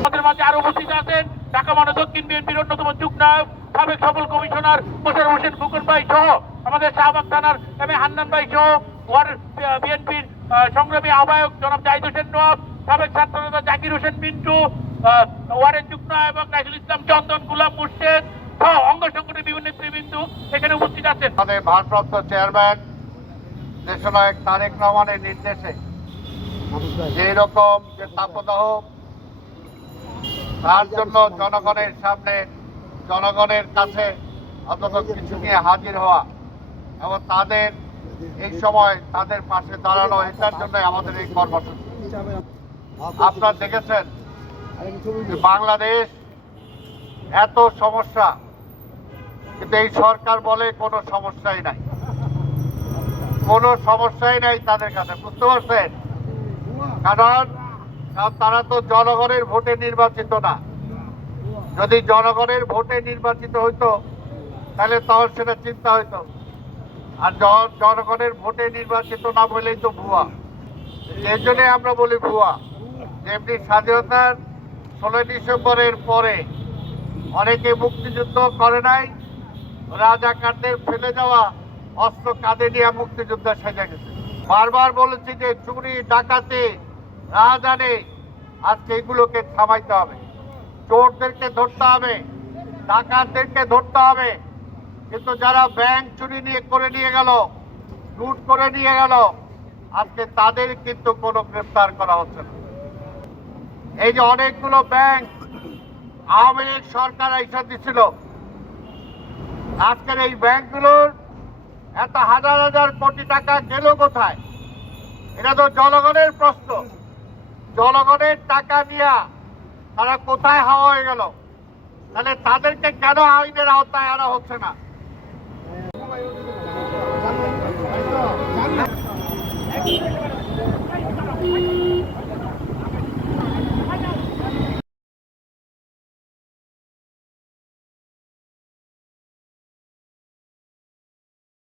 আমাদের মাঝে আরো উপস্থিত আছেন ঢাকা মহানগর দক্ষিণ বিএনপির অন্যতম যুগ্ম নায়ক সাবেক সফল কমিশনার মোশাররফ হোসেন খোকন ভাই সহ আমাদের শাহবাগ থানার এম এ হান্নান ভাই সহ ওয়ার্ড বিএনপির সংগ্রামী আহ্বায়ক জনাব জাহিদ হোসেন নওয়াব, সাবেক ছাত্রনেতা জাকির হোসেন মিন্টু, ওয়ার্ডের যুগ্ম এবং রাইসুল ইসলাম চন্দন, গোলাম মুর্শেদ সহ অঙ্গ সংগঠনের বিভিন্ন নেতৃবৃন্দ এখানে উপস্থিত আছেন। আমাদের ভারপ্রাপ্ত চেয়ারম্যান দেশনায়ক তারেক রহমানের নির্দেশে যেই রকম যে তাপদাহ, তার জন্য জনগণের সামনে জনগণের কাছে অন্তত কিছু নিয়ে হাজির হওয়া এবং তাদের এই সময় তাদের পাশে দাঁড়ানো, এটার জন্য আমাদের এই কর্মসূচি। আপনারা দেখেছেন যে বাংলাদেশ এত সমস্যা, কিন্তু এই সরকার বলে কোনো সমস্যাই নাই, কোনো সমস্যাই নাই তাদের কাছে। বুঝতে পারছেন? কারণ তারা তো জনগণের ভোটে নির্বাচিত না। যদি জনগণের ভোটে নির্বাচিত হইতো তাহলে তখন সেটা চিন্তা হইতো, আর জনগণের ভোটে নির্বাচিত না বলেই তো ভুয়া। এই জন্যে আমরা বলি ভুয়া। যেমনি স্বাধীনতার 16 ডিসেম্বরের পরে অনেকে মুক্তিযুদ্ধ করে নাই, রাজাকারদের ফেলে যাওয়া অস্ত্র কাঁধে নিয়ে মুক্তিযুদ্ধ সেজে গেছে। বারবার বলেছি যে চুরি, ডাকাতি, রাজধানী, আজকে এগুলোকে থামাইতে হবে, চোরদেরকে ধরতে হবে, ডাকাতদেরকে ধরতে হবে। কিন্তু যারা ব্যাংক চুরি করে নিয়ে গেল, লুট করে নিয়ে গেল, আজকে তাদের কিন্তু কোনো গ্রেফতার করা হচ্ছে না। এই যে অনেকগুলো ব্যাংক আওয়ামী লীগ সরকার এসে দিছিল, আজকের এই ব্যাংকগুলোর এত হাজার হাজার কোটি টাকা গেল কোথায়? এটা তো জনগণের প্রশ্ন। জনগণের টাকা নিয়ে তারা কোথায় হাওয়া হয়ে গেল? তাহলে তাদেরকে কেন আইনের আওতায় আনা হচ্ছে না?